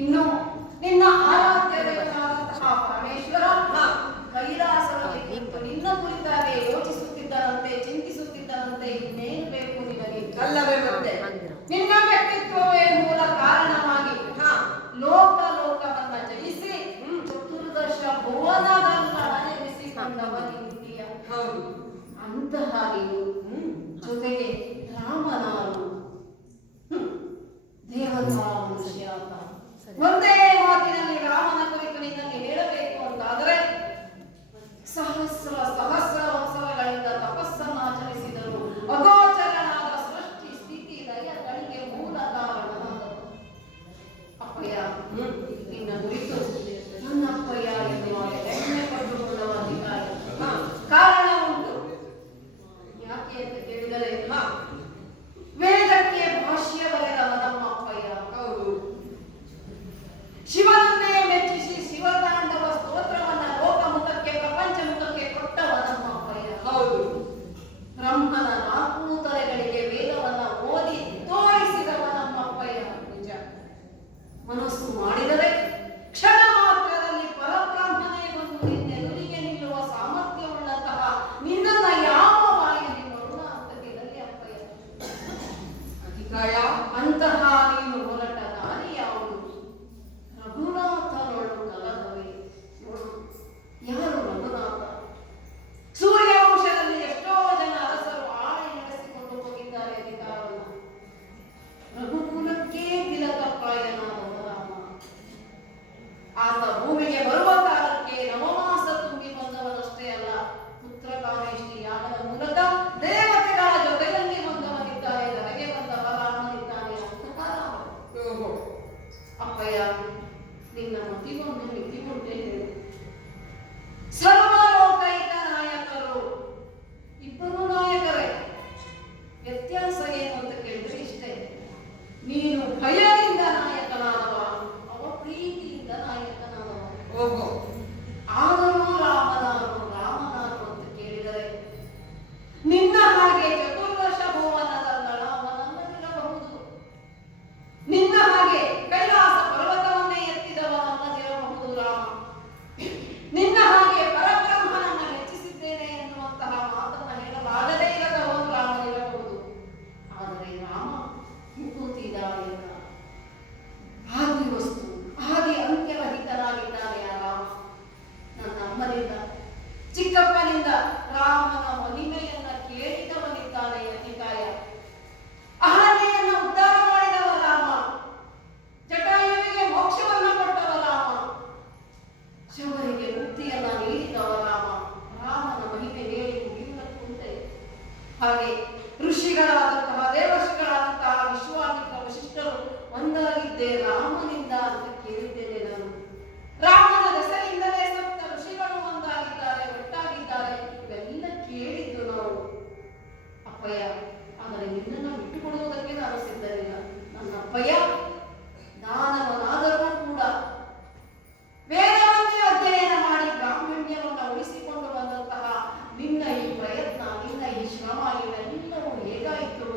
ಇನ್ನು ನಿನ್ನ ಆರಾಧ್ಯ ದೇವರಾದಂತಹ ಪರಮೇಶ್ವರ ಕೈಲಾಸದಲ್ಲಿ ನಿನ್ನ ಕುರಿತಾಗೆ ಯೋಚಿಸುತ್ತಿದ್ದರಂತೆ, ಚಿಂತಿಸುತ್ತಿದ್ದರಂತೆ. ಇನ್ನೇನು ಬೇಕು ನಿನಗೆ? ಅಲ್ಲವೇ ಮತ್ತೆ ನಿನ್ನ ವ್ಯಕ್ತಿತ್ವವೇ ಮೂಲ ಕಾರಣವಾಗಿ ಲೋಕವನ್ನ ಜಯಿಸಿ ಚತುರ್ದಶ ಭುವನಗಳನ್ನ ನಿರ್ಮಿಸಿಕೊಂಡವನಿದ್ದೀಯ. ಹೌದು, ಅಂತಹ ನೀನು ಜೊತೆಗೆ ರಾಮನಾರು ದೇವತಾ ಮನುಷ್ಯ ಅಂತ ಒಂದೇ ಮಾತಿನಲ್ಲಿ ರಾಮನ ಕುರಿತು ನಿನ್ನಲ್ಲಿ ಹೇಳಬೇಕು ಅಂತಾದರೆ ಸಹಸ್ರ ವರ್ಷಗಳಿಂದ ತಪಸ್ಸನ್ನು ಆಚರಿಸಿದರು. ಅಗೋಚರನಾದ ಸೃಷ್ಟಿ ಸ್ಥಿತಿ ಲಯಗಳಿಗೆ ಮೂಲ ಕಾರಣನಾದ ಅಪ್ಪಯ್ಯ ನಿನ್ನ ಕುರಿತು ನನ್ನ ಅಪ್ಪಯ್ಯ ಎನ್ನುವ ಹೆಮ್ಮೆ ಪಟ್ಟುಕೊಳ್ಳುವ ಅಧಿಕಾರಿ ಕಾರಣ ಉಂಟು. ಯಾಕೆ ಅಂತ ಕೇಳಿದರೆ ವೇದಕ್ಕೆ ಭಾಷ್ಯ ಬರೆದವ ನಮ್ಮ ಅಪ್ಪಯ್ಯ. ಹೌದು, ಶಿವನನ್ನೇ ಮೆಚ್ಚಿಸಿ ಶಿವತಾಂಡವ ಸ್ತೋತ್ರವನ್ನ ಲೋಕಮುಖಕ್ಕೆ ಪ್ರಪಂಚ ಮುಖಕ್ಕೆ ಕೊಟ್ಟವ ನಮ್ಮ ಅಪ್ಪಯ್ಯ. ಹೌದು, ಬ್ರಹ್ಮನ ನಾಲ್ಕು ತಲೆಗಳಿಗೆ ವೇದವನ್ನ ಓದಿ ತೋರಿಸಿದವ ನಮ್ಮ ಅಪ್ಪಯ್ಯ. ನಿಜ, ಮನಸ್ಸು ಮಾಡಿದರೆ ಕ್ಷಣ ಮಾತ್ರದಲ್ಲಿ ಪರಬ್ರಹ್ಮನೇ ಬಂದು ನಿನ್ನೆದುರಿಗೆ ನಿಲ್ಲುವ ಸಾಮರ್ಥ್ಯವುಳ್ಳಂತಹ ನಿನ್ನನ್ನ ಯಾವ ಬಾಯಿಯಲ್ಲಿ ನೋಡುವ ಅಂತ ಕೇಳಲಿ ಅಪ್ಪಯ್ಯ. ಅಧಿಕಾಯ ಅಂತಹ ನೀನು ಹೊರಟ ದಾರಿ ಯಾವುದು? ರಘುನಾಥನೊಳು ಕಲಹವೇ. ಯಾರು ರಘುನಾಥ? ಸೂರ್ಯವಂಶದಲ್ಲಿ ಎಷ್ಟೋ ಜನ ಅರಸರು ಆಳಿ ನಡೆಸಿಕೊಂಡು ಹೋಗಿದ್ದಾರೆ ಅಧಿಕಾರವನ್ನು. ರಘುಕುಲಕ್ಕೆ ತಿಲಕಪ್ರಾಯನಾದವ ರಾಮ. ಆತ ಭೂಮಿಗೆ ಬರುವ ಕಾಲಕ್ಕೆ ನವಮಾಸ ತುಂಬಿ ಬಂದವನಷ್ಟೇ ಅಲ್ಲ, ಪುತ್ರ ಕಾಮೇಷ್ಟಿ ಯಾಗದ ಮೂಲಕ ದೇವತೆಗಳ ಜೊತೆಯಲ್ಲಿ ಬಂದವನಿದ್ದಾನೆ, ಧರೆಗೆ ಬಂದವ ರಾಮನಿದ್ದಾನೆ. ಅಂತಹ ರಾಮ. ಅಪ್ಪಯ್ಯ, ನಿನ್ನ ಮತಿಗೊಂದು ಮಿತಿಗೊಂಡೇ ಹೇಳು. ಸರ್ವಲೋಕೈಕ ನಾಯಕರು ಇಬ್ಬರು ನಾಯಕರೇ. ವ್ಯತ್ಯಾಸ ಏನು ಅಂತ ಕೇಳಿದ್ರೆ ಇಷ್ಟೇ, ನೀನು ಭಯದಿಂದ ನಾಯಕನಾದವ, ಅವ ಪ್ರೀತಿಯಿಂದ ನಾಯಕನಾದವ. ಓಹೋ, ಆದರೂ ರಾಮನಾರು ಅಂತ ಕೇಳಿದರೆ ನಿನ್ನ ಹಾಗೆ ಚತುರ್ದಶ ಭುವನದಲ್ಲ ಅವನಲ್ಲದಿರಬಹುದು. ನಿನ್ನ ಹಾಗೆ ಕೈಲಾಸ ಪರ್ವತವನ್ನೇ ಎತ್ತಿದವನಲ್ಲದಿರಬಹುದು ರಾಮ. ನಿನ್ನ ಹಾಗೆ ಪರಬ್ರಹ್ಮನನ್ನ ಮೆಚ್ಚಿಸಿದ್ದೇನೆ ಎನ್ನುವಂತಹ ಮಾತನ್ನ ಹೇಳಲಾಗದೇ ಇರದವನು ರಾಮನಿರಬಹುದು. ಆದರೆ ರಾಮ ವಿಭೂತಿದಾಯಕ, ಆದಿ ವಸ್ತು, ಆದಿ ಅಂತ್ಯರಹಿತನಾಗಿದ್ದಾನೆ ಆ ರಾಮ. ನನ್ನ ಅಮ್ಮನಿಂದ ಚಿಕ್ಕಪ್ಪನಿಂದ ರಾಮನ ಮಹಿಮೆಯನ್ನ ಕೇಳಿದವನಿದ್ದಾನೆ ಅತಿಕಾಯ. ಅಹಲ್ಯೆಯನ್ನ ಉದ್ಧಾರ ಮಾಡಿದವ ರಾಮ, ಜಟಾಯುವಿಗೆ ಮೋಕ್ಷವನ್ನ ಕೊಟ್ಟವ ರಾಮ, ಶಿವರಿಗೆ ಮುಕ್ತಿಯನ್ನ ನೀಡಿದವ ರಾಮ. ರಾಮನ ಮಹಿಮೆ ಹೇಳಿ ಮುಗಿಯುವುದಕ್ಕುಂಟೆ. ಹಾಗೆ ಋಷಿಗಳಾದಂತಹ ದೇವರ್ಷಿಗಳಾದಂತಹ ವಿಶ್ವಾಮಿತ್ರ ವಶಿಷ್ಠರು ಒಂದಾಗಿದ್ದೇ ರಾಮನಿಂದ ಅಂತ ಕೇಳಿದ್ದೇನೆ ನಾನು. ರಾಮನ ದೆಸೆಯಿಂದಲೇ ಸಪ್ತ ಋಷಿಗಳು ಒಂದಾಗಿದ್ದಾರೆ, ಒಟ್ಟಾಗಿದ್ದಾರೆ. ಇವೆಲ್ಲ ಕೇಳಿದ್ದು ನಾವು ಅಪ್ಪಯ್ಯ. ಆದರೆ ನಿನ್ನನ್ನು ಬಿಟ್ಟುಕೊಡುವುದಕ್ಕೆ ನಾನು ಸಿದ್ಧರಿಲ್ಲ ನನ್ನ ಅಪ್ಪಯ್ಯ. ದಾನವನಾದರೂ ಕೂಡ ವೇದವನ್ನೇ ಅಧ್ಯಯನ ಮಾಡಿ ಬ್ರಾಹ್ಮಣ್ಯವನ್ನು ಉಳಿಸಿಕೊಂಡು ಬಂದಂತಹ ನಿನ್ನ ಈ ಪ್ರಯತ್ನ, ನಿನ್ನ ಈ ಶ್ರಮ ಇವೆಲ್ಲವೂ ಹೇಗಾಯಿತು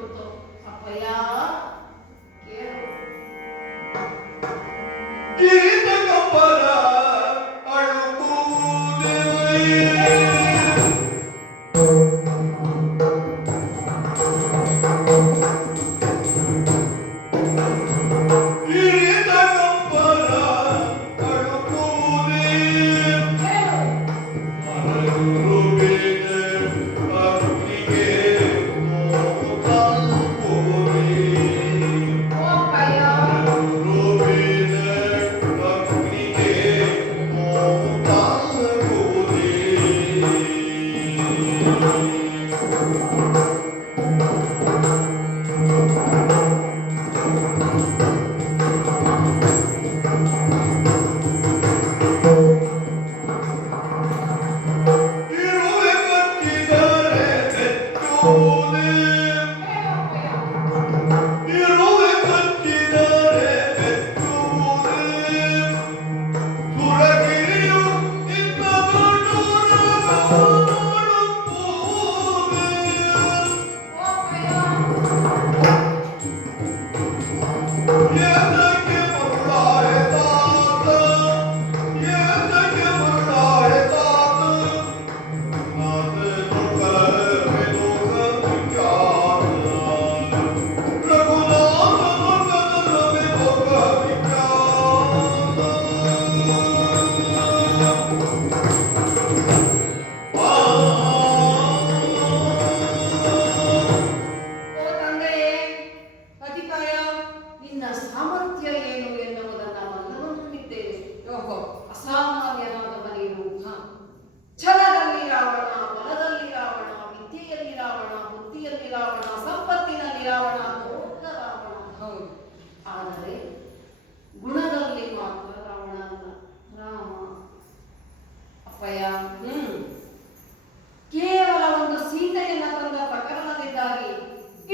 ಕೇವಲ ಒಂದು ಸೀತೆಯನ್ನ ತಂದ ಪ್ರಕರಣದಿಂದಾಗಿ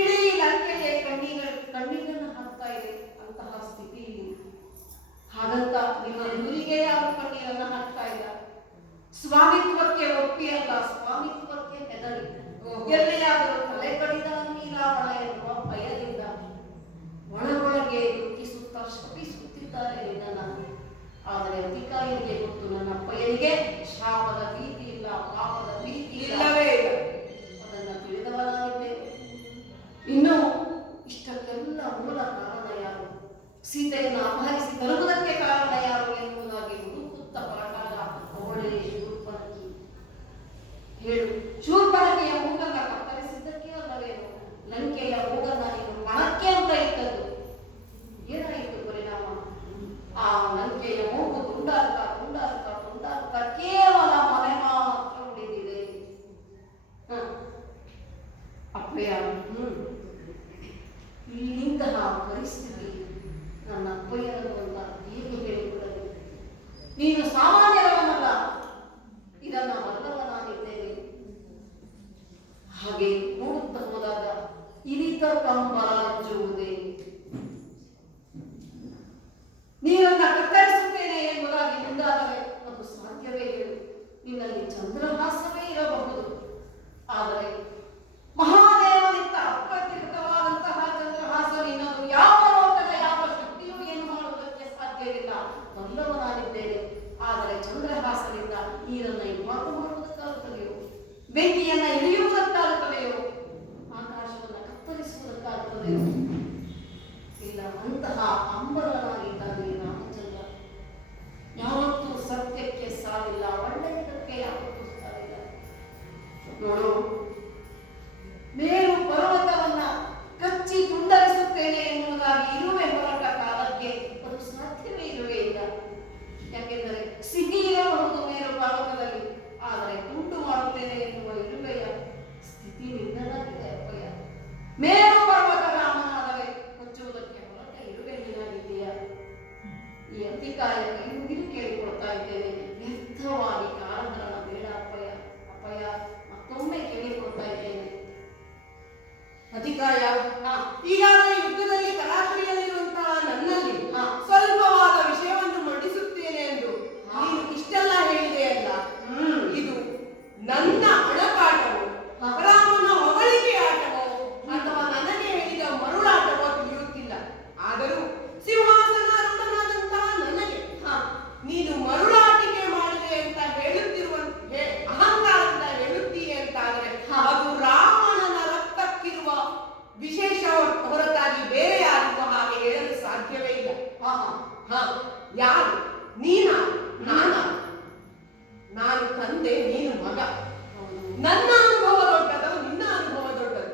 ಇಡೀ ಲಂಕೆಗೆ ಕಣ್ಣೀರನ್ನು ಹಾಕ್ತಾ ಇದೆ ಅಂತಹ ಸ್ಥಿತಿ. ಹಾಗಂತ ನಿಮ್ಮ ಎದುರಿಗೆ ಯಾರು ಕಣ್ಣೀರನ್ನ ಹಾಕ್ತಾ ಇಲ್ಲ. ಸ್ವಾಮಿತ್ವಕ್ಕೆ ಒಪ್ಪಿ ಅಲ್ಲ, ಸ್ವಾಮಿತ್ವಕ್ಕೆ ಹೆದರಿ ಎಲ್ಲಿಯಾದರೂ ತಲೆ ಕಡಿದ ನೀರಾವಣ ಎನ್ನುವ ಭಯದಿಂದ ಒಳಗೊಳಗೆ ದುಃಖಿಸುತ್ತಾ ಶಪಿಸುತ್ತಿದ್ದಾರೆ ನಿನ್ನನ್ನು. ಆದರೆ ಅಧಿಕಾರಿಗೆ ಗೊತ್ತು, ನನ್ನ ಅಪ್ಪಯ್ಯನಿಗೆ ಶಾಪದ ಭೀತಿ ಇಲ್ಲ, ಪಾಪದ ಭೀತಿ ಇಲ್ಲವೇ ಇಲ್ಲ. ಅದನ್ನು ತಿಳಿದವನಾಗಿದ್ದೇನೆ. ಇನ್ನು ಇಷ್ಟಕ್ಕೆಲ್ಲ ಮೂಲ ಕಾರಣ ಯಾರು, ಸೀತೆಯನ್ನು ಅಪಹರಿಸಿ ತರುವುದಕ್ಕೆ ಕಾರಣ ಯಾರು ಎನ್ನುವುದಾಗಿ ಹುಡುಕುತ್ತ ಹೊರಟಾಗ ಅವಳೇ ಶೂರ್ಪನಖಿ. ಹೇಳು, ಶೂರ್ಪನಖಿಯ ಮೂಗನ್ನ ಕತ್ತರಿಸಿದ್ದಕ್ಕೆ ಅಲ್ಲವೇನು ಲಂಕೆಯ ಮೂಗನ್ನ ನೀನು ಪಣಕ್ಕೆ ಅಂತ ಇಟ್ಟದ್ದು? ಏನಾಯಿತು ಪರಿಣಾಮ? ಆ ಲಂಕೆಯ ಮೂಗು ತುಂಡಾಗ್ತಾ ತುಂಡಾಗ್ತಾ ತುಂಡಾಗ್ತಾ ಕೇವಲ ಮನೆ ಮಾತ್ರ ಉಳಿದಿದೆ. ಅಪ್ಪಯ್ಯ, ಇಂತಹ ಪರಿಸ್ಥಿತಿ ನನ್ನ ಅಪ್ಪಯ್ಯನದು ಅಂತ ಹೇಗೆ ಹೇಳಿಕೊಳ್ಳಲು? ನೀನು ಸಾಮಾನ್ಯರವನಲ್ಲ, ಇದನ್ನ ಬಲ್ಲವನಾಗಿದ್ದೇನೆ. ಹಾಗೆ ನೋಡುತ್ತಾ ಹೋದಾಗ ಇರಿತ ಕಂಬರಾಜುವುದೇ, ನೀರನ್ನ ಕತ್ತರಿಸುತ್ತೇನೆ ಎಂಬುದಾಗಿ ಮುಂದಾದರೆ ಅದು ಸಾಧ್ಯವೇ ಇಲ್ಲ. ನಿನ್ನಲ್ಲಿ ಚಂದ್ರಹಾಸವೇ ಇರಬಹುದು, ಆದರೆ ಮಹಾದೇವನಿಂದ ಅಪ್ರತಿಕೃತವಾದಂತಹ ಚಂದ್ರಹಾಸ ನಿನ್ನದು ಯಾವ ಲೋಕದ ಯಾವ ಶಕ್ತಿಯೂ ಏನು ಮಾಡುವುದಕ್ಕೆ ಸಾಧ್ಯವಿಲ್ಲ. ಬಲ್ಲವನಾಗಿದ್ದೇನೆ, ಆದರೆ ಚಂದ್ರಹಾಸನಿಂದ ನೀರನ್ನು ಇವಾಗೂ ಮಾಡುವುದಕ್ಕಾಗುತ್ತದೆಯೋ, ಬೆಂಕಿಯನ್ನ ಇಳಿಯುವುದಕ್ಕಾಗುತ್ತದೆಯೋ, ಆಕಾಶವನ್ನು ಕತ್ತರಿಸುವುದಕ್ಕಾಗುತ್ತದೆಯೋ? ಇಲ್ಲ. ಅಂತಹ ಅಂಬರನಾಗಿದ್ದಾನೆ ರಾಮಚಂದ್ರ. ಯಾವತ್ತೂ ಸತ್ಯಕ್ಕೆ ಸಾವಿಲ್ಲ, ಒಳ್ಳೆಯದಕ್ಕೆ ಯಾವತ್ತೂ ಸಾವಿಲ್ಲ. ನೋಡು, ಮೇರು ಪರ್ವತವನ್ನ ಕಚ್ಚಿ ತುಂಡರಿಸುತ್ತೇನೆ ಎನ್ನುವುದಾಗಿ ಇರುವೆ ಹೊರಟ ಕಾಲಕ್ಕೆ ಅದು ಸಾಧ್ಯವೇ ಇರುವೇ ಇಲ್ಲ. ಯಾಕೆಂದರೆ ಸಿಹಿ ಇರಬಹುದು ಮೇರು ಪರ್ವತದಲ್ಲಿ, ಆದರೆ ತುಂಡು ಮಾಡುತ್ತೇನೆ ಎನ್ನುವ ಇರುವೆಯ ಸ್ಥಿತಿ ನಿನ್ನದಾಗಿದೆ ಅಪ್ಪಯ್ಯ. ಮೇರು ಪರ್ವತ ರಾಮನಾದರೆ ಕೊಚ್ಚುವುದಕ್ಕೆ ಹೊರಟ ಇರುವೆ ನೀನಾಗಿದ್ದೀಯ. ಈ ಅತಿಕಾಯ ಕೈ ಮುಗಿದು ಕೇಳಿಕೊಳ್ತಾ ಇದ್ದೇನೆ, ವ್ಯರ್ಥವಾಗಿ ಕಾಲಹರಣ ಬೇಡ ಅಪ್ಪಯ್ಯ. ಅಪ್ಪಯ್ಯ, ಮತ್ತೊಮ್ಮೆ ಕೇಳಿಕೊಳ್ತಾ ಇದ್ದೇನೆ. ಅಧಿಕಾಯ, ಈಗಾಗಲೇ ಯುದ್ಧದಲ್ಲಿ ಕಲಾಶ್ರೀಯಲ್ಲಿರುವಂತಹ ನನ್ನಲ್ಲಿ ಸ್ವಲ್ಪವಾದ ವಿಷಯವನ್ನು ಮಂಡಿಸುತ್ತೇನೆ ಎಂದು ನೀನು ಇಷ್ಟೆಲ್ಲ ಹೇಳಿದೆಯಲ್ಲ, ಇದು ನನ್ನ ಹಣಕಾಟವೋ, ರಾಮನ ಹೊಗಳಿಕೆ ಆಟವೋ, ಅಥವಾ ನನಗೆ ಹೇಳಿದ ಮರುಳಾಟವೋ ತಿಳಿಯುತ್ತಿಲ್ಲ. ಆದರೂ ಸಿಂಹಾಸನಾರೂಢನಾದಂತಹ ನನಗೆ ನೀನು ಮರುಳಾಟಿಕೆ ಮಾಡಿದೆ ಅಂತ ಹೇಳುತ್ತಿರುವ ಅಹಂಕಾರದಿಂದ ಹೇಳುತ್ತೀಯೆ ಅಂತಾದರೆ ಅದು ರಾವಣನ ರಕ್ತಕ್ಕಿರುವ ವಿಶೇಷ ಹೊರತಾಗಿ ಬೇರೆ ಯಾರಿಗೂ ಹಾಗೆ ಹೇಳಲು ಸಾಧ್ಯವೇ ಇಲ್ಲ. ಯಾರು? ನೀನ? ನಾನು ತಂದೆ, ನೀನು ಮಗ. ನನ್ನ ಅನುಭವ ದೊಡ್ಡದು, ನಿನ್ನ ಅನುಭವ ದೊಡ್ಡದು.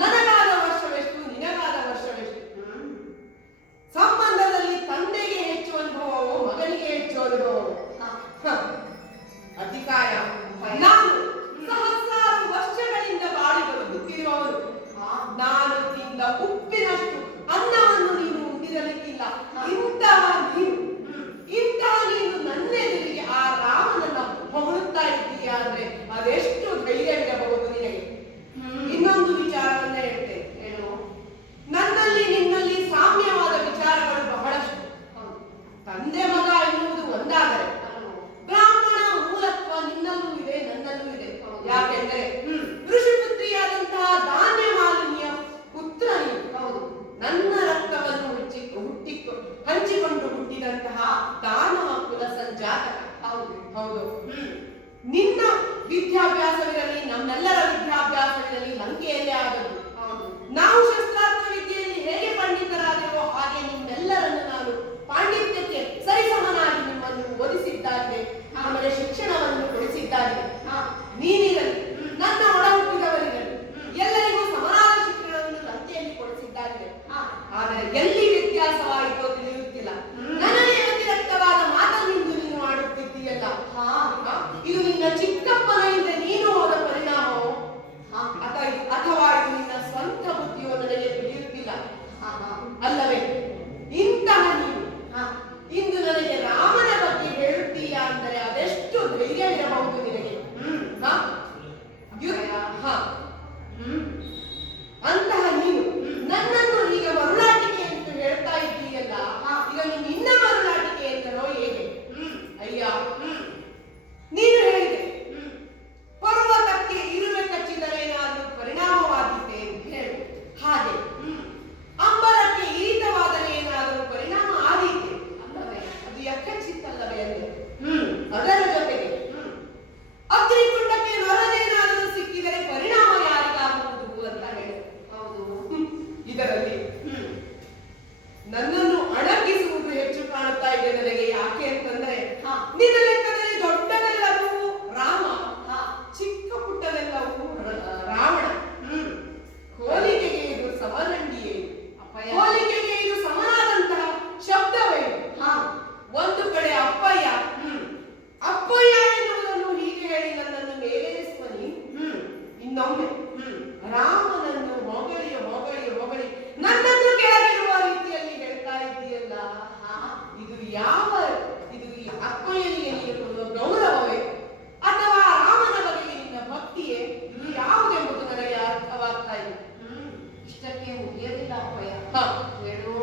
ನನಗಾದ ವರ್ಷವೆಷ್ಟು, ನಿನಗಾದ ವರ್ಷವೆಷ್ಟು? ಸಂಬಂಧದಲ್ಲಿ ತಂದೆಗೆ ಹೆಚ್ಚು ಅನುಭವವೋ, ಮಗನಿಗೆ ಹೆಚ್ಚು ಅನುಭವವೋ? ಅಧಿಕಾಯ, ನಾನು ಸಹಸ್ರಾರು ವರ್ಷಗಳಿಂದ ಬಾಳಿ ಬದುಕುತ್ತಿರುವವನು. ನಾನು ತಿಂದ ಉಪ್ಪಿನಷ್ಟು ಅನ್ನವನ್ನು ನೀನು ಉಂಡಿರಲಿಕ್ಕಿಲ್ಲ. ಇಂತಹ ನೀನು ನನ್ನೆದುರಿಗೆ ಆ ರಾಮನನ್ನ ಹೊಗಳುತ್ತಾ ಇದ್ದೀಯ ಅಂದ್ರೆ ಅದೆಷ್ಟು ಧೈರ್ಯವಿರಬಹುದು ನಿನಗೆ? ಇನ್ನೊಂದು ವಿಚಾರವನ್ನ ಹೇಳ್ತೇನೆ, ಹೇಳು. ನನ್ನಲ್ಲಿ ನಿನ್ನಲ್ಲಿ ಸಾಮ್ಯವಾದ ವಿಚಾರಗಳು ಬಹಳಷ್ಟು. ತಂದೆ ಮಗ ಎನ್ನುವುದು ಒಂದಾದರೆ ಬ್ರಾಹ್ಮಣ ಮೂಲತ್ವ ನಿನ್ನಲ್ಲೂ ಇದೆ, ನನ್ನಲ್ಲೂ ಇದೆ. ಯಾಕೆಂದರೆ ಋಷಿಪುತ್ರಿಯಾದಂತಹ ಧಾನ್ಯ ಮಾಲಿನ್ಯ ಪುತ್ರ ನೀನು. ಹೌದು, ನನ್ನ ರಕ್ತವನ್ನು ಹಂಚಿಕೊಂಡು ಹುಟ್ಟಿದಂತಹ ದಾನವ ಕುಲ ಸಂಜಾತಕ. ಹೌದು. ನಿನ್ನ ವಿದ್ಯಾಭ್ಯಾಸವಿರಲಿ, ನಮ್ಮೆಲ್ಲರ ವಿದ್ಯಾಭ್ಯಾಸವಿರಲಿ ಲಂಕೆಯಲ್ಲೇ ಆದದ್ದು. ನಾವು ಶಸ್ತ್ರಾಸ್ತ್ರ ವಿದ್ಯೆಯಲ್ಲಿ ಹೇಗೆ ಪಂಡಿತರಾದೆವೋ ಹಾಗೆ ನಿಮ್ಮೆಲ್ಲರನ್ನು ನಾನು ಪಾಂಡಿತ್ಯಕ್ಕೆ ಸರಿಸಮನಾಗಿ ನಿಮ್ಮನ್ನು ಓದಿಸಿದ್ದಾಗಿ ಆಮೇಲೆ ಶಿಕ್ಷಣವನ್ನು ಕೊಡಿಸಿದ್ದಾನೆ. ಹಾ. ನೀನಿರಲಿ, ನನ್ನ ಒಡ ಹುಟ್ಟಿದವರಿರಲಿ, ಎಲ್ಲರಿಗೂ ಸಮನಾದ ಶಿಕ್ಷಣವನ್ನು ತಂದೆಯಲ್ಲಿ ಕೊಡಿಸಿದ್ದಾನೆ. ಆದರೆ ಎಲ್ಲಿ ವ್ಯತ್ಯಾಸವಾಯಿತೋ ತಿಳಿಯುತ್ತಿಲ್ಲ. ನನಗೆ ವ್ಯತಿರಿಕ್ತವಾದ ಮಾತನ್ನಿಂದು ನೀನು ಆಡುತ್ತಿದ್ದೀಯಲ್ಲ, ಇದು ನಿನ್ನ ಚಿಕ್ಕಪ್ಪನ ಹಿಂದೆ ನೀನು ಹೋದ ಪರಿಣಾಮವೋ ಅಥವಾ ಇದು ನಿನ್ನ ಸ್ವಂತ ಬುದ್ಧಿಯೋ ನನಗೆ ತಿಳಿಯುತ್ತಿಲ್ಲ. ಅಲ್ಲವೇ ಇಂತಹ ನೀನು ಇಂದು ನನಗೆ ರಾಮನ ಬಗ್ಗೆ ಹೇಳುತ್ತೀಯಾ ಅಂದರೆ ಅದೆಷ್ಟು ಧೈರ್ಯವಿರಬಹುದು ನಿನಗೆ? ಅಂತಹ ನೀನು ನನ್ನನ್ನು ಈಗ ಮರುಳಾಟಿಕೆ ಅಂತ ಹೇಳ್ತಾ ಇದ್ದೀಯಲ್ಲ, ಈಗ ನೀನು ನಿನ್ನ ಮರುಳಾಟಿಕೆ ಎಂದನೋ ಹೇಗೆ? ಅಯ್ಯ, ನೀನು ಹೇಳಿದೆ ಪರ್ವತಕ್ಕೆ ಇರುವೆ ಕಚ್ಚಿದರೇನಾದ್ರೂ ಪರಿಣಾಮವಾದೀತೆ ಅಂತ ಹೇಳು. ಹಾಗೆ ಅಂಬರಕ್ಕೆ ಇರಿತವಾದರೆ ಏನಾದರೂ ಪರಿಣಾಮ ಆದೀತೆ ಅಲ್ಲವೇ? ಅದು ಯಕ್ಕಚ್ಚಿತ್ತಲ್ಲವೇ ಅಂದ್ರೆ ಅದರ ಜೊತೆಗೆ ಅಗ್ನಿಕುಂಡಕ್ಕೆ ನೊರದೇನಾದರೂ ಸಿಕ್ಕಿದರೆ ಪರಿಣಾಮ ಯಾರಿಗಾಗುವುದು ಅಂತ ಹೇಳಿ. ಹೌದು, ಇದರಲ್ಲಿ ನನ್ನನ್ನು ಅಣಗಿಸುವುದು ಹೆಚ್ಚು ಕಾಣುತ್ತಾ ಇದೆ ನನಗೆ. ಯಾಕೆ ಅಂತಂದ್ರೆ ನಿನ್ನ ಲೆಕ್ಕದಲ್ಲಿ ದೊಡ್ಡದೆಲ್ಲವೂ ರಾಮ, ಚಿಕ್ಕ ಪುಟ್ಟದೆಲ್ಲವೂ ರಾವಣ. ಹೋಲಿಕೆಗೆ ಇದು ಸಮರಂಡಿಯೇ, ಹೋಲಿಕೆಗೆ ಇದು ಸಮನಾದಂತಹ ಶಬ್ದವೇ. ಒಂದು ಕಡೆ ಅಪ್ಪಯ್ಯ ಅಪ್ಪಯ್ಯ ಎನ್ನುವುದನ್ನು ಹೀಗೆ ಹೇಳಿ ನನ್ನನ್ನು ಮೇಲೇರಿಸುವ ನೀನು ಇನ್ನೊಮ್ಮೆ ರಾಮನನ್ನು ಹೊಗಳಿ ಹೊಗಳಿ ಹೊಗಳಿ ನನ್ನನ್ನು ಕೆಳಗಿರುವ ರೀತಿಯಲ್ಲಿ ಹೇಳ್ತಾ ಇದ್ದೀಯಲ್ಲ, ಇದು ಇದು ಈ ಅಪ್ಪಯ್ಯನಿಗೆ ನೀಡುವ ಗೌರವವೇ ಅಥವಾ ರಾಮನ ಬಗೆಗೆ ನಿನ್ನ ಭಕ್ತಿಯೇ? ಇದು ಯಾವುದೆಂಬುದು ನನಗೆ ಅರ್ಥವಾಗ್ತಾ ಇದೆ. ಇಷ್ಟಕ್ಕೆ ಮುಗಿಯಲಿಲ್ಲ ಅಪ್ಪಯ್ಯ. ಹೇಳು.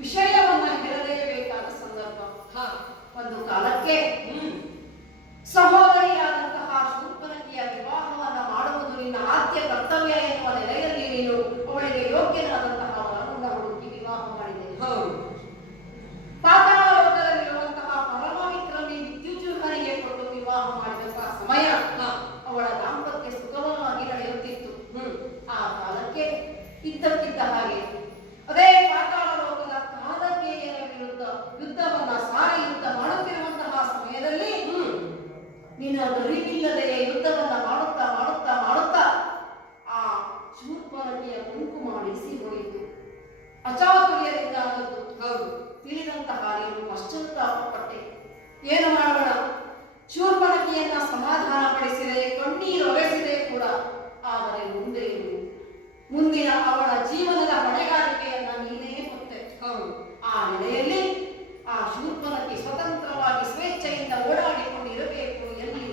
ವಿಷಯವನ್ನ ಹೇಳಲೇಬೇಕಾದ ಸಂದರ್ಭ. ಒಂದು ಕಾಲಕ್ಕೆ ಸಹೋದರಿಯಾದಂತಹ ಶೂರ್ಪನಖಿಯ ವಿವಾಹವನ್ನ ಮಾಡುವುದು ನಿನ್ನ ಆದ್ಯ ಕರ್ತವ್ಯ ಎನ್ನುವ ನೆಲೆಯಲ್ಲಿ ನೀನು ಅವಳಿಗೆ ಯೋಗ್ಯನಾದಂತಹ ವರನನ್ನ ಹುಡುಕಿ ವಿವಾಹ ಮಾಡಿದೆ. ಪಾತಾಳ ಲೋಕದಲ್ಲಿರುವಂತಹ ಪರಮವಿಕ್ರಮಿ ವಿದ್ಯುಜ್ಜುಹನಿಗೆ ಕೊಟ್ಟು ವಿವಾಹ ಮಾಡಿದಂತಹ ಸಮಯ ಅವಳ ದಾಂಪತ್ಯ ಸುಗಮವಾಗಿ ನಡೆಯುತ್ತಿತ್ತು. ಆ ಕಾಲಕ್ಕೆ ಇದ್ದಕ್ಕಿದ್ದ ಹಾಗೆ ಅದೇ ಪಾತಾಳ ಲೋಕದ ಕಾಲಕೇಯರ ವಿರುದ್ಧ ಯುದ್ಧವನ್ನ ಸಾರಿ ಯುದ್ಧ ಮಾಡುತ್ತಿರುವಂತಹ ಸಮಯದಲ್ಲಿ ನಿನ್ನ ಅರಿವಿಲ್ಲದೆಯೇ ಯುದ್ಧವನ್ನ ಮಾಡುತ್ತಾ ಮಾಡುತ್ತಾ ಮಾಡುತ್ತಾ ಆ ಶೂರ್ಪನಖಿಯ ಕುಂಕುಮ ಅಳಿಸಿ ಹೋಯಿತು. ಅಚಾತುರ್ಯದಿಂದ ಆದದ್ದು. ಹೌದು, ತಿಳಿದಂತಹ ನೀನು ಪಶ್ಚಾತ್ತಾಪಪಟ್ಟೆ. ಏನು ಮಾಡೋಣ? ಶೂರ್ಪನಖಿಯನ್ನ ಸಮಾಧಾನ ಪಡಿಸಿದೆ, ಕಣ್ಣೀರೊರೆಸಿದೆ ಕೂಡ. ಆದರೆ ಮುಂದೆ ಮುಂದಿನ ಅವಳ ಜೀವನದ ಹೊಣೆಗಾರಿಕೆಯನ್ನ ನೀನೇ ಹೊತ್ತೆ. ಆ ನೆಲೆಯಲ್ಲಿ ಆ ಶೂರ್ಪನಖಿ ಸ್ವತಂತ್ರವಾಗಿ ಸ್ವೇಚ್ಛೆಯಿಂದ ಓಡಾಡಿಕೊಂಡಿರಬೇಕು ಎಲ್ಲಿ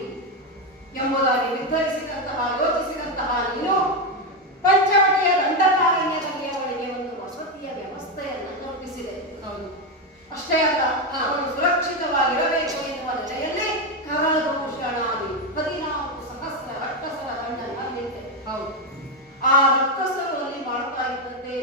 ಎಂಬುದಾಗಿ ನಿರ್ಧರಿಸಿದಂತಹ ಯೋಚಿಸಿದಂತಹ ನೀನು ಪಂಚವಟಿಯ ದಂಡಕಾರಣ್ಯದಲ್ಲಿ ಅವಳಿಗೆ ಒಂದು ವಸತಿಯ ವ್ಯವಸ್ಥೆಯನ್ನು ಕಲ್ಪಿಸಿದೆ. ಅಷ್ಟೇ ಅಲ್ಲ, ಅವಳು ಸುರಕ್ಷಿತವಾಗಿರಬೇಕು ಎನ್ನುವ ನೆಲೆಯಲ್ಲಿ ಕರದೂಷಣಾದಿ 14 ಸಹಸ್ರ ರಕ್ಕಸರ ದಂಡನ ನೀಡಿದೆ. ಆ ರಕ್ಕಸರು ಅಲ್ಲಿ ಮಾಡ್ತಾ ಇದ್ದಂತೆ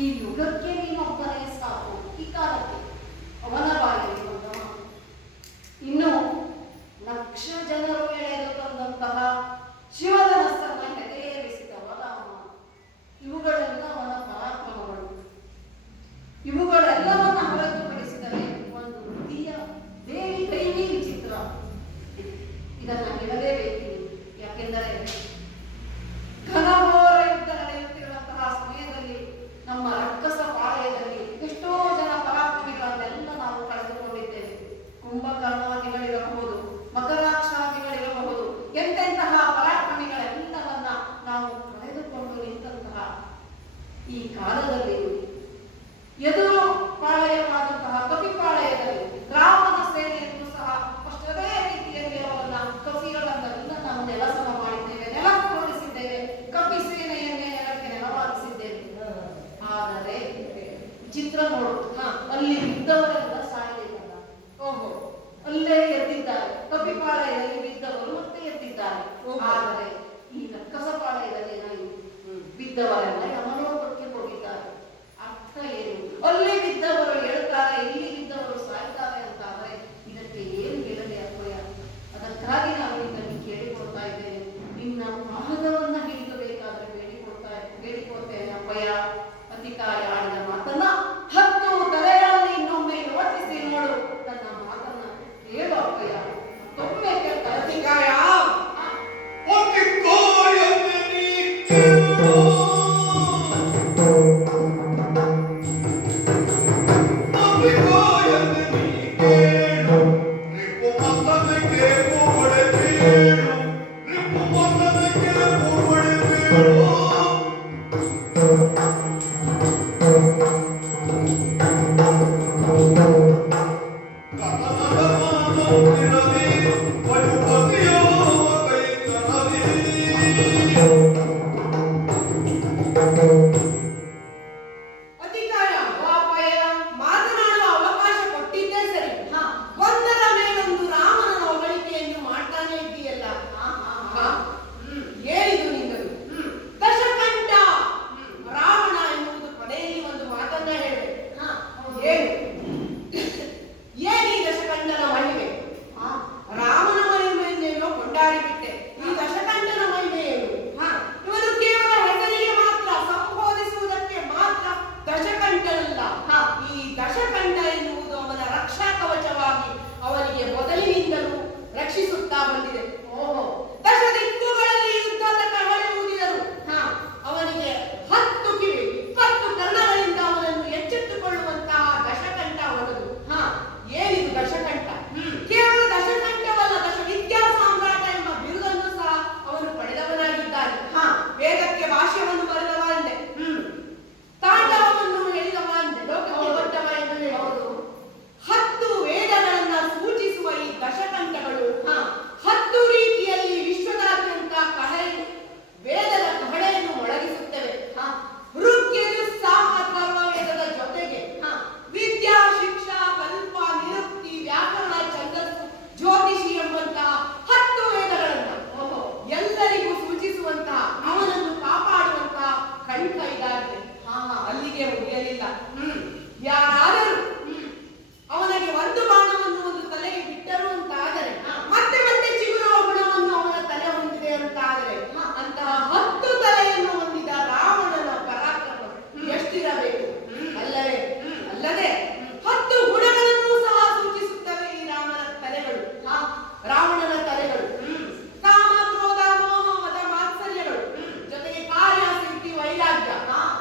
ಈ ಯುಗಕ್ಕೆ ನೀನೊಬ್ಬನೇ ಸಾಕು, ಈ ಕಾಲಕ್ಕೆ ಅವನ ಬಾಯಲ್ಲಿ ಬಂದ ಮಾತು. ಇನ್ನು ಲಕ್ಷ ಜನರು ಎಳೆದು ತಂದಂತಹ ಶಿವಧನಸ್ಸನ್ನ ಹೆದೆಯೇರಿಸಿದವ ರಾಮ. ಇವುಗಳೆಲ್ಲ ಅವನ ಪರಾಕ್ರಮಗಳು. ಇವುಗಳೆಲ್ಲವನ್ನ ಹೊರತುಪಡಿಸಿದರೆ ಒಂದು ಕೃತಿಯ ದೇವಿ ದೈವಿ ವಿಚಿತ್ರ. ಇದನ್ನ ಹೇಳಲೇಬೇಕು. ಯಾಕೆಂದರೆ ಘನಘೋರ ಯುದ್ಧ ನಡೆಯುತ್ತಿರುವಂತಹ ಸಮಯದಲ್ಲಿ ನಮ್ಮ ರಕ್ಕಸ ಪಾಳಯದಲ್ಲಿ ಎಷ್ಟೋ ಜನ ಪರಾಕ್ರಮಿಗಳನ್ನೆಲ್ಲ ನಾವು ಕಳೆದುಕೊಂಡಿದ್ದೇವೆ. ಕುಂಭಕರ್ಣಾದಿಗಳಿರಬಹುದು, ಮಕರಾಕ್ಷಾದಿಗಳಿರಬಹುದು, ಎಂತೆಂತಹ ಪರಾಕ್ರಮಿಗಳೆಲ್ಲವನ್ನ ನಾವು ಕಳೆದುಕೊಂಡು ನಿಂತಹ ಈ ಕಾಲದಲ್ಲಿ ಎದುರು ಪಾಳಯವಾದಂತಹ ಕಪಿಪಾಳಯದಲ್ಲಿ ರಾಮನ ಸೇನೆಯನ್ನು ಸಹ ಅಷ್ಟೇ ರೀತಿಯಲ್ಲಿ ಅವರನ್ನ ಕಪಿಗಳನ್ನೆಲ್ಲ ನಾವು ನೆಲಸಮ ಮಾಡಿದ್ದೇವೆ, ನೆಲಕ್ಕೊಳಿಸಿದ್ದೇವೆ, ಕಪಿ ಸೇನೆಯನ್ನೇ ನೆಲಕ್ಕೆ ನೆಲವಾಗಿಸಿದ್ದೇವೆ. ಆದರೆ ಚಿತ್ರ ನೋಡು, ಅಲ್ಲಿ ಬಿದ್ದವರೆಲ್ಲ ಸಾಯಲಿಲ್ಲ. ಓಹೋ, ಅಲ್ಲೇ ಎದ್ದಿದ್ದಾರೆ. ಕಪಿಪಾಳಯದಲ್ಲಿ ಬಿದ್ದವರು ಮತ್ತೆ ಎದ್ದಿದ್ದಾರೆ. ಆದರೆ ಈ ರಕ್ಕಸಪಾಳಯದಲ್ಲಿ ಏನಾಗಿದೆ? ಬಿದ್ದವರೆಲ್ಲ ಯಮಲೋಕಕ್ಕೆ ಹೋಗಿದ್ದಾರೆ. ಅರ್ಥ ಏನು? ಅಲ್ಲಿ ಬಿದ್ದವರು ಹೇಳ್ತಾರೆ, ಇಲ್ಲಿ ಬಿದ್ದವರು ಸಾಯ್ತಾರೆ ಅಂತಾದ್ರೆ ಇದಕ್ಕೆ ಏನು ಹೇಳಲಿ ಅಪ್ಪಯ್ಯ? ಅದಕ್ಕಾಗಿ ನಾವು ಇದನ್ನು ಕೇಳಿಕೊಳ್ತಾ ಇದ್ದೇವೆ. ನಿನ್ನ ಪಾದವನ್ನ ಹಿಡಿದು ಬೇಕಾದ್ರೆ ಬೇಡಿಕೊಳ್ತೇನೆ ಅಪ್ಪಯ್ಯ. ಅತಿಕಾಯ ಆಡಿದ ಮಾತನ್ನ 10 ತಲೆಗಳಲ್ಲಿ ಇನ್ನೊಮ್ಮೆ ಯೋಚಿಸಿ ನೋಡು. ನನ್ನ ಮಾತನ್ನ ಕೇಳು ಅಪ್ಪಯ್ಯ. ಮತ್ತೊಮ್ಮೆ ಕೇಳ್ತಾರೆ ಅತಿಕಾಯ.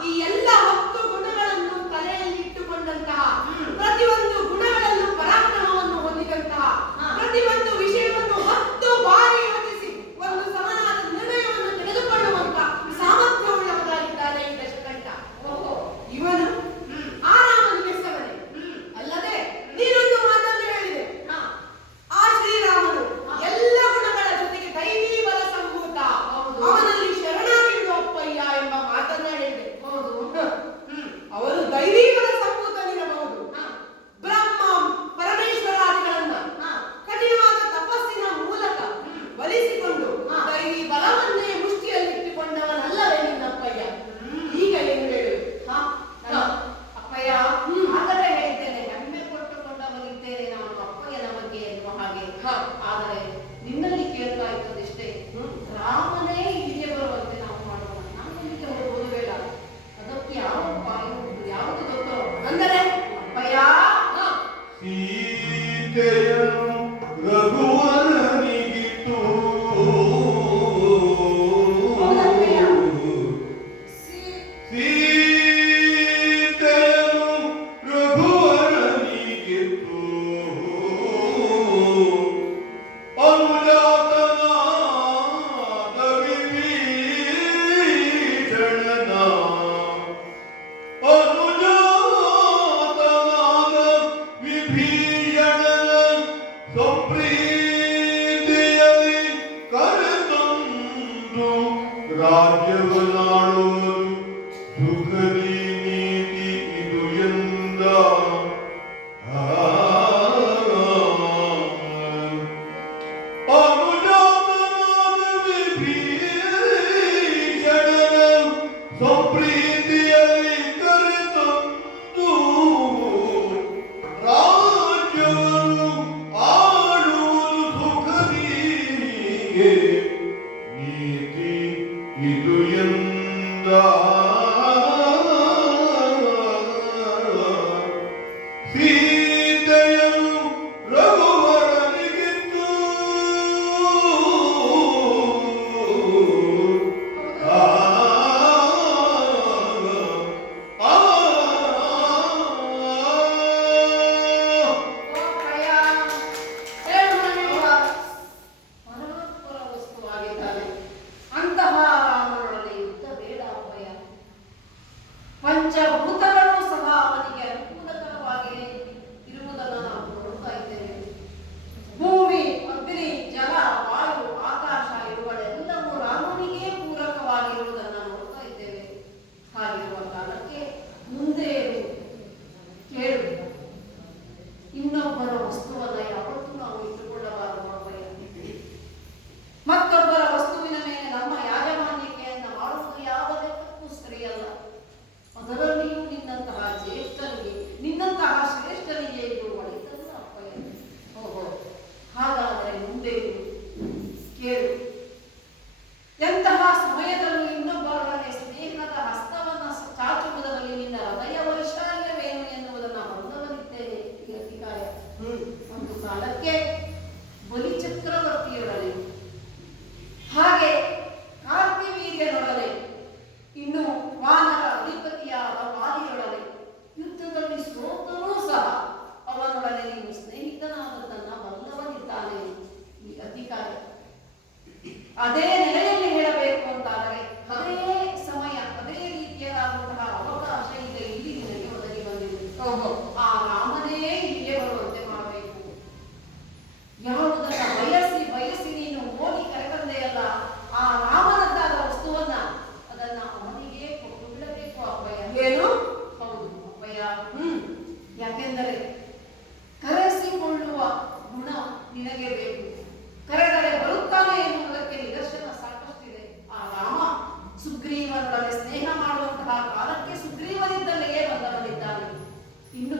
ಈ ಎಲ್ಲ 10 ಗುಣಗಳನ್ನು ತಲೆಯಲ್ಲಿ ರಾಜ್ಯವನ್ನಾಳುವುದು ಸುಖದಿ ನೀತಿ ಇದು ಎಂದ ಅನುಜಾತನಾದ ವಿಭೀಷಣನ ಸಂಪ್ರೀತಿಯಲ್ಲಿ ಕರೆತಂದು ರಾಜ್ಯವನ್ನು ಆಳುವುದು ಸುಖದಿಗೆ ನೀತಿ ಇದು ಎಂದ ಸೀತೆಯನು ರಘುವರನಿಗಿತ್ತು ಆ ಅಪ್ಪಯ್ಯ, ಹೇಳು ನನಗೆ ಪರಮಾತ್ಮರ ವಸ್ತುವಾಗಿದ್ದಾನೆ. ಅಂತಹ ರಾಮನೊಡನೆ ಯುದ್ಧ ಬೇಡ ಅಪ್ಪಯ್ಯ. ಪಂಚಭೂತಗಳು ಸಹ ಅವನಿಗೆ ಅನುಕೂಲಕರವಾಗಿ ಇರುವುದನ್ನು ನಾವು ನೋಡ್ತಾ ಇದ್ದೇವೆ. ಭೂಮಿ, ಅಗ್ನಿ, ಜಲ, ವಾಯು, ಆಕಾಶ ಇವುಗಳೆಲ್ಲವೂ ರಾಮನಿಗೆ ಪೂರಕವಾಗಿರುವುದನ್ನು ನೋಡ್ತಾ ಇದ್ದೇವೆ. ಹಾಗಿರುವ ಕಾಲಕ್ಕೆ ಮುಂದೆ ಕೇಳು, ಇನ್ನೊಬ್ಬರ ವಸ್ತುವನ್ನ ಯಾವತ್ತೂ ನಾವು ಇಟ್ಟುಕೊಳ್ಳಬಾರದು ಅಪ್ಪಯ್ಯ. ಮತ್ತೊಬ್ಬರ ವಸ್ತುವಿನ ಮೇಲೆ ನಮ್ಮ ಯಾಜಮಾನ್ಯತೆಯನ್ನು ಮಾಡುವುದು ಯಾವ ಲೆಕ್ಕಕ್ಕೂ ಸರಿಯಲ್ಲ. ಅದರಲ್ಲಿಯೂ ನಿನ್ನಂತಹ ಜ್ಯೇಷ್ಠನಿಗೆ, ನಿನ್ನಂತಹ ಶ್ರೇಷ್ಠನಿಗೆ ಇದು ಒಳಿತಲ್ಲ ಅಪ್ಪಯ್ಯ. ಓಹೋ, ಹಾಗಾದರೆ ಮುಂದೆ ಕೇಳು, ಎಂತಹ ಸಮಯದಲ್ಲೂ ಇನ್ನೊಬ್ಬರೊಡನೆ ಸ್ನೇಹದ ಹಸ್ತವನ್ನು ಚಾಚುವುದರಲ್ಲಿ ನಿನ್ನ ಹೃದಯ ವೈಶಾಲ್ಯವೇನು ಎನ್ನುವುದನ್ನು ಬಂದವರಿದ್ದೇನೆ ಈ ಅಧಿಕಾರ. ಒಂದು ಕಾಲಕ್ಕೆ ಬಲಿಚಕ್ರವರ್ತಿಯೊಡನೆ, ಹಾಗೆ ಕಾರ್ತಿವೀರ್ಯನೊಡನೆ, ಇನ್ನು ವಾನರ ಅಧಿಪತಿಯಾದ ವಾಲಿಯೊಡನೆ ಯುದ್ಧದಲ್ಲಿ ಸೋತರೂ ಸಹ ಅವನೊಡನೆ ನೀನು ಸ್ನೇಹಿತನಾದದ್ದನ್ನ ಬಲ್ಲವನಿದ್ದಾನೆ ಈ ಅಧಿಕಾರ. ಅದೇ ನೆಲೆಯಲ್ಲಿ ಹೇಳಬೇಕು ಅಂತಾದರೆ ಅದೇ ಸಮಯ, ಅದೇ ರೀತಿಯಾದಂತಹ ಅವಕಾಶ ಈಗ ಇಲ್ಲಿ ನಿನಗೆ ಒದಗಿ ಬಂದಿದೆ. ಆ ರಾಮನೇ ಇಲ್ಲಿಗೆ ಬರುವಂತೆ ಮಾಡಬೇಕು. ಯಾವುದನ್ನ ಬಯಸಿ ಬಯಸಿ ನೀನು ಹೋಗಿ ಕರೆತಂದೆಯಲ್ಲ, ಆ ರಾಮನದ್ದಾದ ವಸ್ತುವನ್ನ ಅದನ್ನ ಅವನಿಗೆ ಕೊಟ್ಟು ಬಿಡಬೇಕು ಅಪ್ಪಯ್ಯ. ಏನು? ಹೌದು ಅಪ್ಪಯ್ಯ. ಯಾಕೆಂದರೆ ಕರೆಸಿಕೊಳ್ಳುವ ಗುಣ ನಿನಗೆ ಬೇಕು. ಕರೆದರೆ ಬರುತ್ತಾನೆ ಎನ್ನುವುದಕ್ಕೆ ನಿದರ್ಶನ ಸಾಕಷ್ಟಿದೆ. ಆ ರಾಮ ಸುಗ್ರೀವನೊಡನೆ ಸ್ನೇಹ ಮಾಡುವಂತಹ ಕಾಲಕ್ಕೆ ಸುಗ್ರೀವನಿದ್ದಲ್ಲಿಗೆ ಬಂದವನಿದ್ದಾನೆ. ಇನ್ನು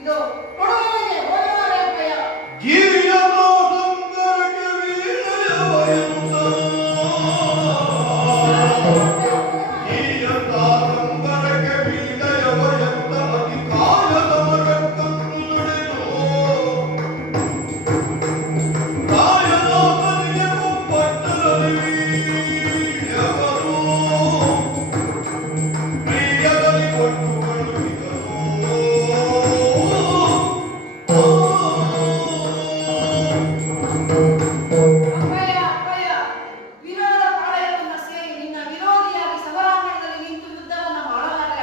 ಇದು ಕೊಡು